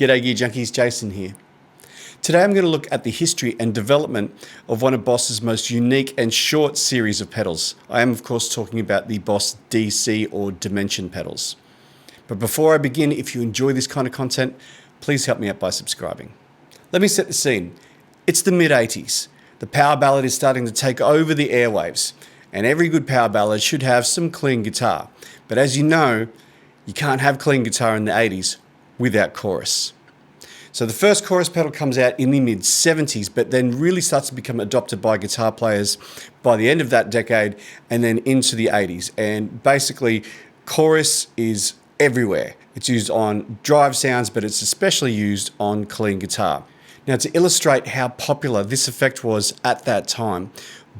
G'day Gear Junkies, Jason here. Today I'm going to look at the history and development of one of Boss's most unique and short series of pedals. I am of course talking about the Boss DC or Dimension pedals. But before I begin, if you enjoy this kind of content, please help me out by subscribing. Let me set the scene. It's the mid-80s. The power ballad is starting to take over the airwaves, and every good power ballad should have some clean guitar. But as you know, you can't have clean guitar in the 80s without chorus. So the first chorus pedal comes out in the mid-70s, but then really starts to become adopted by guitar players by the end of that decade and then into the 80s. And basically, chorus is everywhere. It's used on drive sounds, but it's especially used on clean guitar. Now, to illustrate how popular this effect was at that time,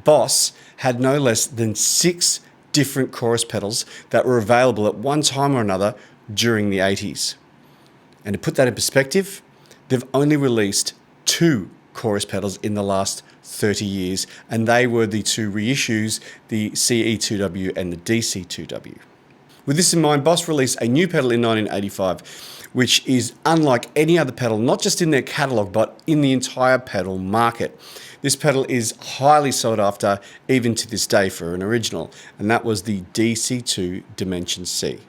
Boss had no less than 6 different chorus pedals that were available at one time or another during the 80s. And to put that in perspective, they've only released 2 chorus pedals in the last 30 years, and they were the 2 reissues, the CE2w and the DC-2w. With this in mind, Boss released a new pedal in 1985, which is unlike any other pedal, not just in their catalogue, but in the entire pedal market. This pedal is highly sought after, even to this day, for an original, and that was the DC-2 Dimension C.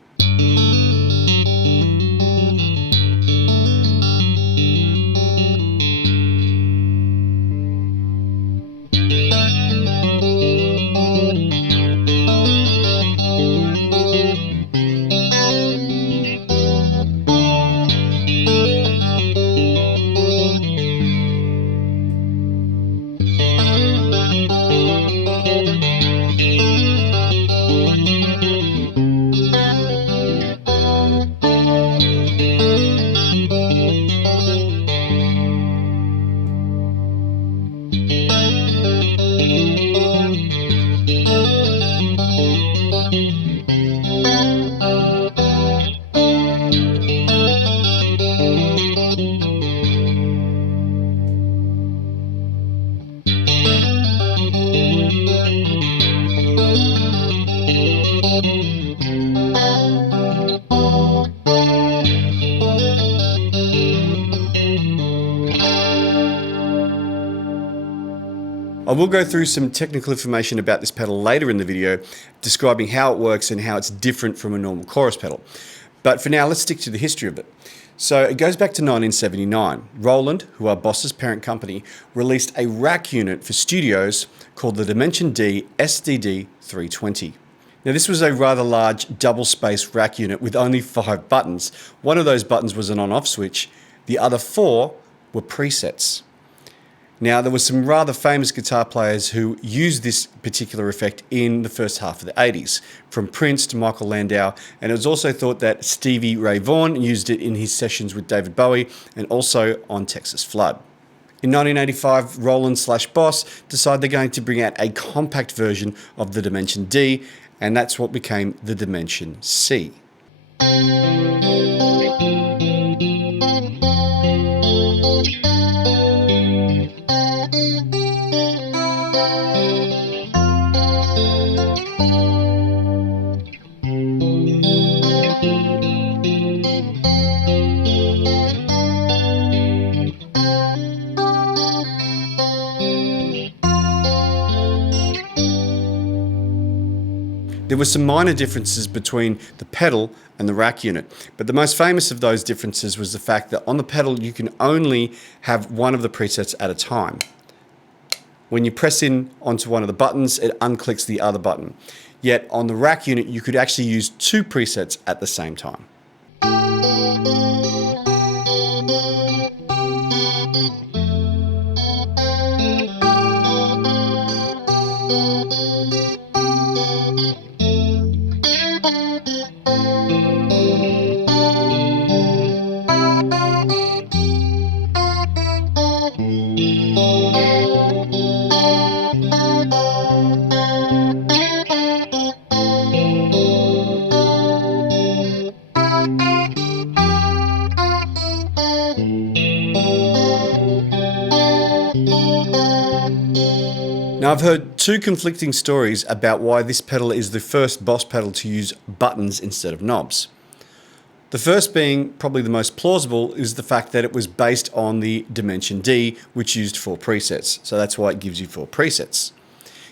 I will go through some technical information about this pedal later in the video, describing how it works and how it's different from a normal chorus pedal. But for now, let's stick to the history of it. So it goes back to 1979. Roland, who are Boss's parent company, released a rack unit for studios called the Dimension D SDD 320. Now this was a rather large double-space rack unit with only 5 buttons. One of those buttons was an on-off switch. The other 4 were presets. Now, there were some rather famous guitar players who used this particular effect in the first half of the 80s, from Prince to Michael Landau, and it was also thought that Stevie Ray Vaughan used it in his sessions with David Bowie and also on Texas Flood. In 1985, Roland/Boss decided they're going to bring out a compact version of the Dimension D, and that's what became the Dimension C. There were some minor differences between the pedal and the rack unit, but the most famous of those differences was the fact that on the pedal you can only have one of the presets at a time. When you press in onto one of the buttons, it unclicks the other button. Yet on the rack unit you could actually use 2 presets at the same time. Now, I've heard 2 conflicting stories about why this pedal is the first Boss pedal to use buttons instead of knobs. The first being probably the most plausible is the fact that it was based on the Dimension D, which used 4 presets. So that's why it gives you 4 presets.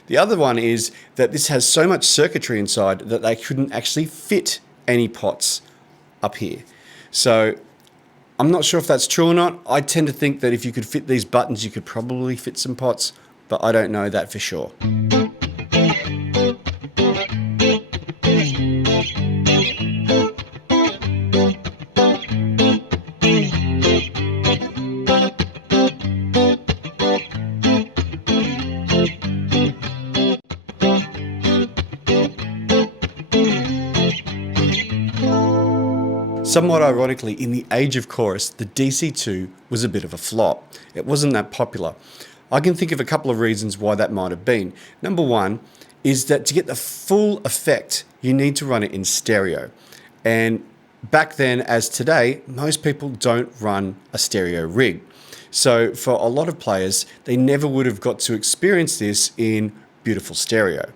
The other one is that this has so much circuitry inside that they couldn't actually fit any pots up here. So I'm not sure if that's true or not. I tend to think that if you could fit these buttons, you could probably fit some pots, but I don't know that for sure. Somewhat ironically, in the age of chorus, the DC-2 was a bit of a flop. It wasn't that popular. I can think of a couple of reasons why that might have been. Number one is that to get the full effect, you need to run it in stereo. And back then, as today, most people don't run a stereo rig. So for a lot of players, they never would have got to experience this in beautiful stereo.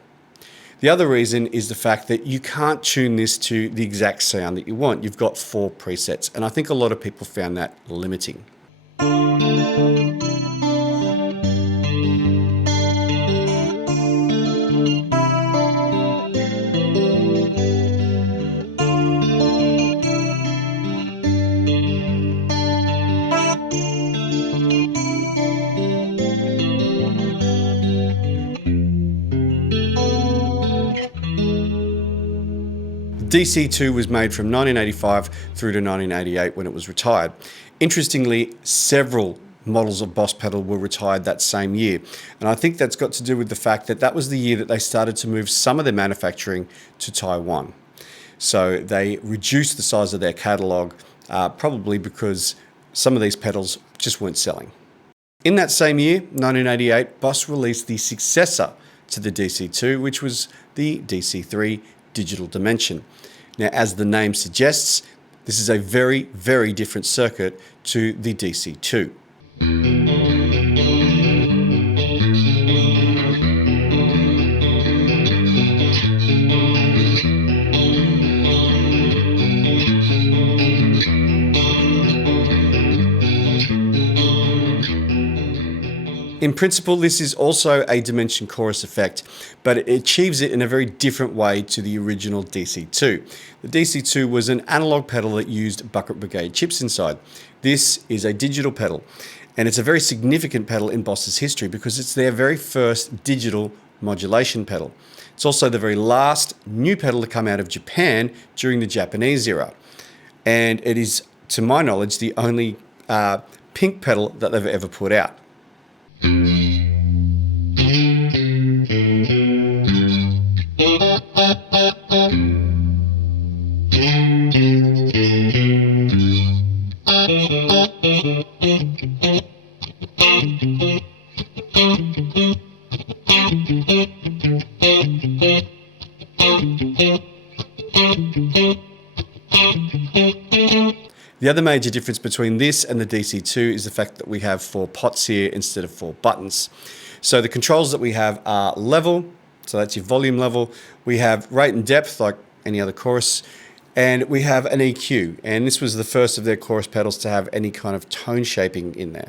The other reason is the fact that you can't tune this to the exact sound that you want. You've got 4 presets, and I think a lot of people found that limiting. DC-2 was made from 1985 through to 1988 when it was retired. Interestingly, several models of Boss pedal were retired that same year. And I think that's got to do with the fact that that was the year that they started to move some of their manufacturing to Taiwan. So they reduced the size of their catalogue, probably because some of these pedals just weren't selling. In that same year, 1988, Boss released the successor to the DC-2, which was the DC-3 Digital Dimension. Now, as the name suggests, this is a very, very different circuit to the DC-2. In principle, this is also a dimension chorus effect, but it achieves it in a very different way to the original DC-2. The DC-2 was an analog pedal that used Bucket Brigade chips inside. This is a digital pedal, and it's a very significant pedal in Boss's history because it's their very first digital modulation pedal. It's also the very last new pedal to come out of Japan during the Japanese era, and it is, to my knowledge, the only pink pedal that they've ever put out. The other major difference between this and the DC-2 is the fact that we have 4 pots here instead of 4 buttons. So the controls that we have are level, so that's your volume level. We have rate and depth, like any other chorus, and we have an EQ. And this was the first of their chorus pedals to have any kind of tone shaping in there.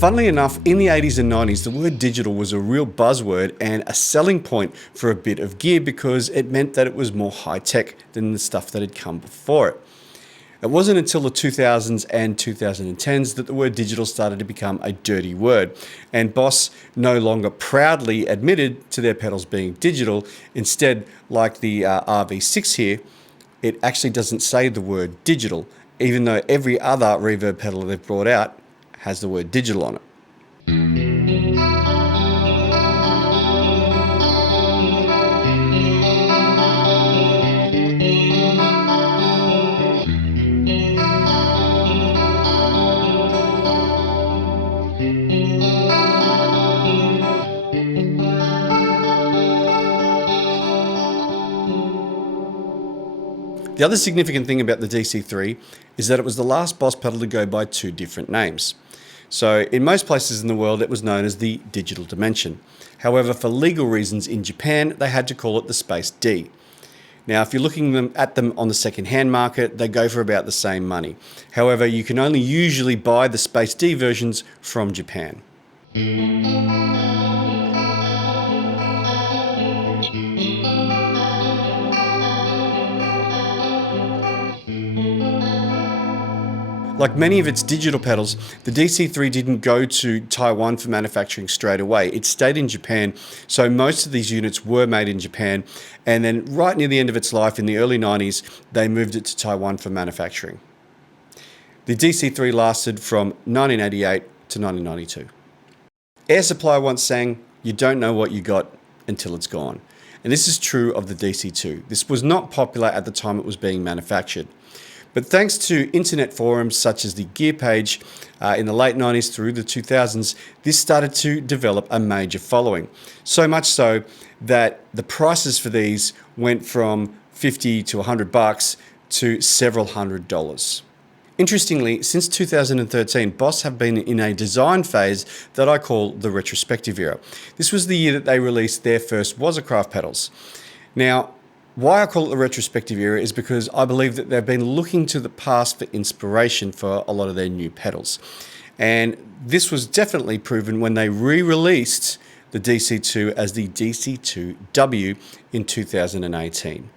Funnily enough, in the 80s and 90s, the word digital was a real buzzword and a selling point for a bit of gear because it meant that it was more high-tech than the stuff that had come before it. It wasn't until the 2000s and 2010s that the word digital started to become a dirty word, and Boss no longer proudly admitted to their pedals being digital. Instead, like the RV6 here, it actually doesn't say the word digital, even though every other reverb pedal they've brought out has the word digital on it. The other significant thing about the DC-3 is that it was the last Boss pedal to go by two different names. So in most places in the world, it was known as the Digital Dimension. However, for legal reasons in Japan, they had to call it the Space D. Now, if you're looking at them on the second-hand market, they go for about the same money. However, you can only usually buy the Space D versions from Japan. Like many of its digital pedals, the DC-3 didn't go to Taiwan for manufacturing straight away. It stayed in Japan, so most of these units were made in Japan, and then right near the end of its life in the early 90s, they moved it to Taiwan for manufacturing. The DC-3 lasted from 1988 to 1992. Air Supply once sang, "You don't know what you got until it's gone." And this is true of the DC-2. This was not popular at the time it was being manufactured. But thanks to internet forums such as the Gear Page in the late 90s through the 2000s, this started to develop a major following. So much so that the prices for these went from $50 to $100 to several $100s. Interestingly, since 2013, Boss have been in a design phase that I call the retrospective era. This was the year that they released their first Wazacraft pedals. Now, why I call it the retrospective era is because I believe that they've been looking to the past for inspiration for a lot of their new pedals. And this was definitely proven when they re-released the DC-2 as the DC-2w in 2018.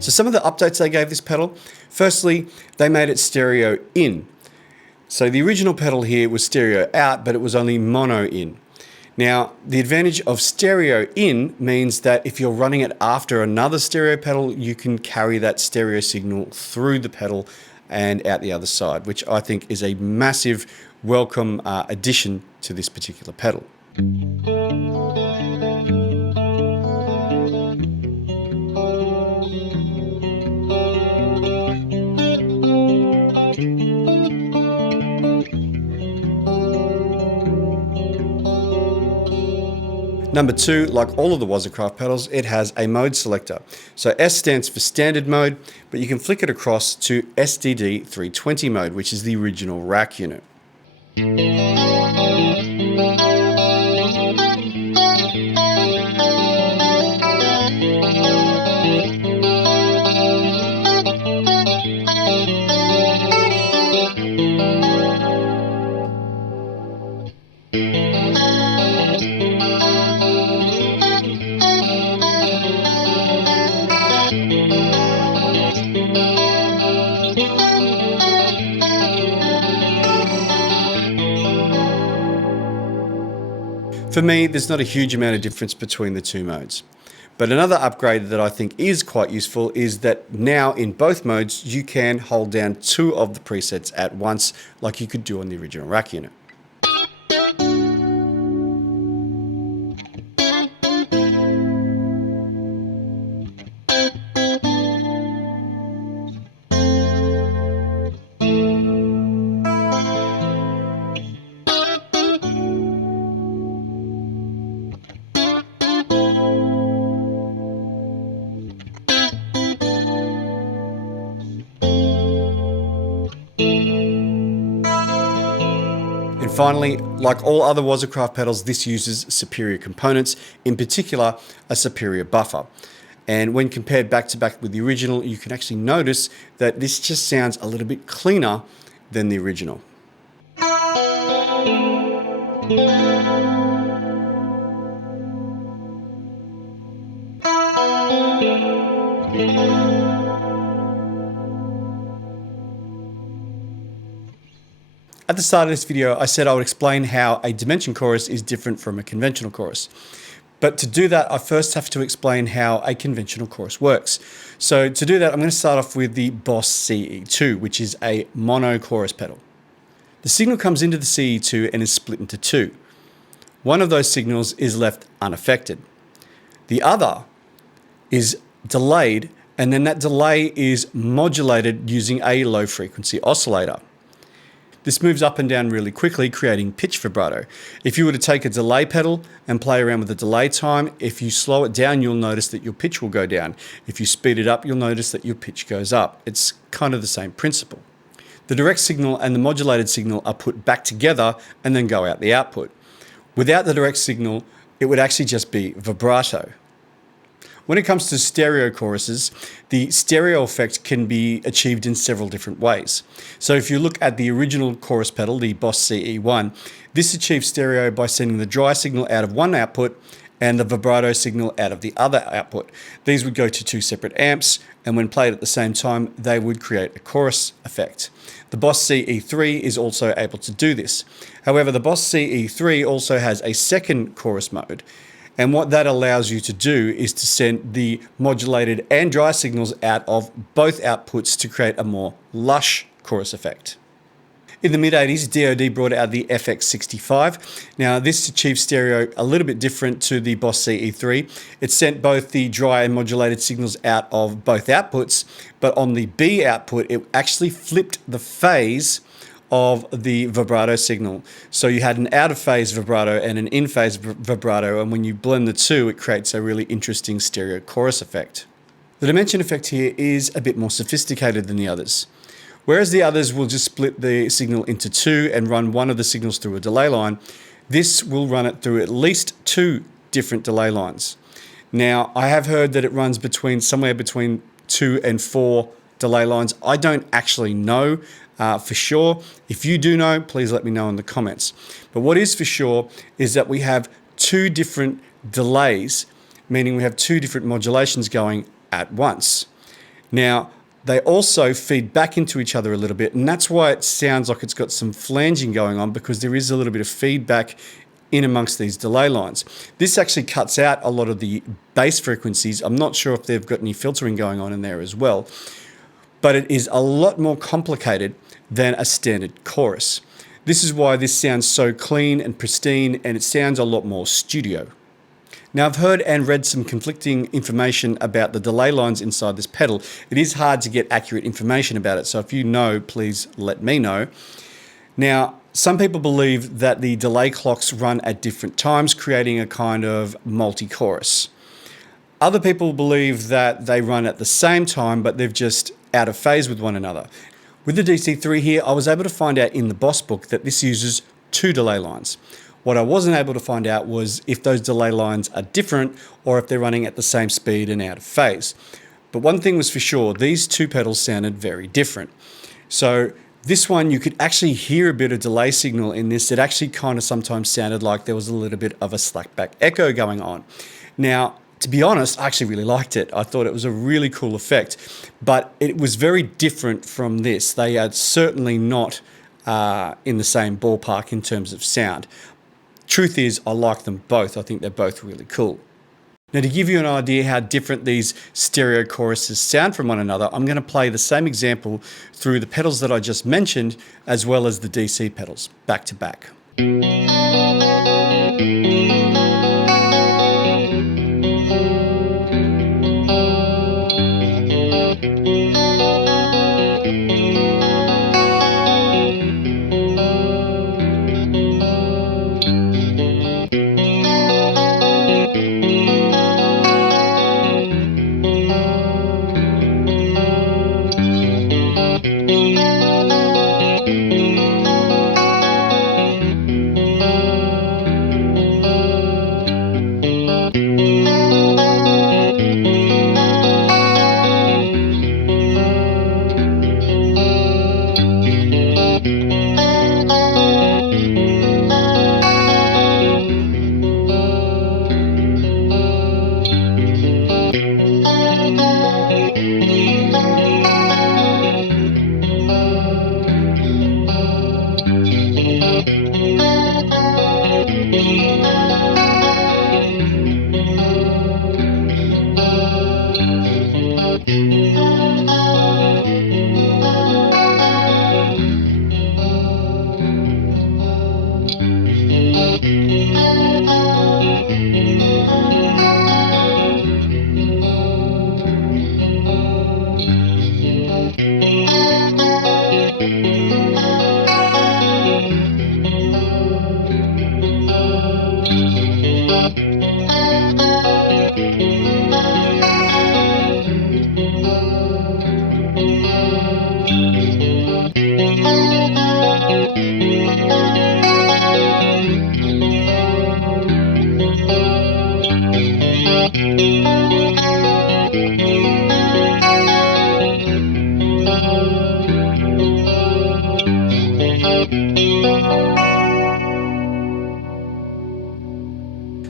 So some of the updates they gave this pedal, firstly, they made it stereo in. So the original pedal here was stereo out, but it was only mono in. Now, the advantage of stereo in means that if you're running it after another stereo pedal, you can carry that stereo signal through the pedal and out the other side, which I think is a massive welcome addition to this particular pedal. Number two, like all of the Wazacraft pedals, it has a mode selector. So S stands for standard mode, but you can flick it across to SDD 320 mode, which is the original rack unit. For me, there's not a huge amount of difference between the two modes. But another upgrade that I think is quite useful is that now in both modes, you can hold down two of the presets at once, like you could do on the original rack unit. And finally, like all other Wazacraft pedals, this uses superior components, in particular a superior buffer. And when compared back to back with the original, you can actually notice that this just sounds a little bit cleaner than the original. At the start of this video, I said I would explain how a dimension chorus is different from a conventional chorus. But to do that, I first have to explain how a conventional chorus works. So to do that, I'm going to start off with the Boss CE2, which is a mono chorus pedal. The signal comes into the CE2 and is split into two. One of those signals is left unaffected. The other is delayed, and then that delay is modulated using a low frequency oscillator. This moves up and down really quickly, creating pitch vibrato. If you were to take a delay pedal and play around with the delay time, if you slow it down, you'll notice that your pitch will go down. If you speed it up, you'll notice that your pitch goes up. It's kind of the same principle. The direct signal and the modulated signal are put back together and then go out the output. Without the direct signal, it would actually just be vibrato. When it comes to stereo choruses, the stereo effect can be achieved in several different ways. So if you look at the original chorus pedal, the Boss CE1, this achieves stereo by sending the dry signal out of one output and the vibrato signal out of the other output. These would go to two separate amps, and when played at the same time, they would create a chorus effect. The Boss CE3 is also able to do this. However, the Boss CE3 also has a second chorus mode. And what that allows you to do is to send the modulated and dry signals out of both outputs to create a more lush chorus effect. In the mid-80s, DoD brought out the FX65. Now, this achieves stereo a little bit different to the Boss CE3. It sent both the dry and modulated signals out of both outputs, but on the B output, it actually flipped the phase of the vibrato signal. So you had an out-of-phase vibrato and an in-phase vibrato, and when you blend the two, it creates a really interesting stereo chorus effect. The dimension effect here is a bit more sophisticated than the others. Whereas the others will just split the signal into two and run one of the signals through a delay line, this will run it through at least two different delay lines. Now, I have heard that it runs somewhere between 2 and 4 delay lines. I don't actually know for sure. If you do know, please let me know in the comments. But what is for sure is that we have two different delays, meaning we have two different modulations going at once. Now, they also feed back into each other a little bit, and that's why it sounds like it's got some flanging going on, because there is a little bit of feedback in amongst these delay lines. This actually cuts out a lot of the bass frequencies. I'm not sure if they've got any filtering going on in there as well, but it is a lot more complicated than a standard chorus. This is why this sounds so clean and pristine, and it sounds a lot more studio. Now, I've heard and read some conflicting information about the delay lines inside this pedal. It is hard to get accurate information about it, so if you know, please let me know. Now, some people believe that the delay clocks run at different times, creating a kind of multi-chorus. Other people believe that they run at the same time, but they've just out of phase with one another. With the DC-3 here, I was able to find out in the Boss book that this uses two delay lines. What I wasn't able to find out was if those delay lines are different or if they're running at the same speed and out of phase. But one thing was for sure, these two pedals sounded very different. So this one, you could actually hear a bit of delay signal in this. It actually kind of sometimes sounded like there was a little bit of a slackback echo going on. Now, to be honest, I actually really liked it. I thought it was a really cool effect, but it was very different from this. They are certainly not in the same ballpark in terms of sound. Truth is, I like them both. I think they're both really cool. Now, to give you an idea how different these stereo choruses sound from one another, I'm going to play the same example through the pedals that I just mentioned, as well as the DC pedals, back to back.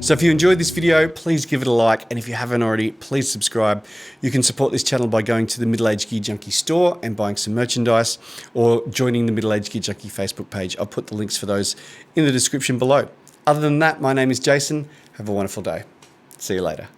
So if you enjoyed this video, please give it a like, and if you haven't already, please subscribe. You can support this channel by going to the Middle Age Gear Junkie store and buying some merchandise, or joining the Middle Age Gear Junkie Facebook page. I'll put the links for those in the description below. Other than that, my name is Jason. Have a wonderful day. See you later.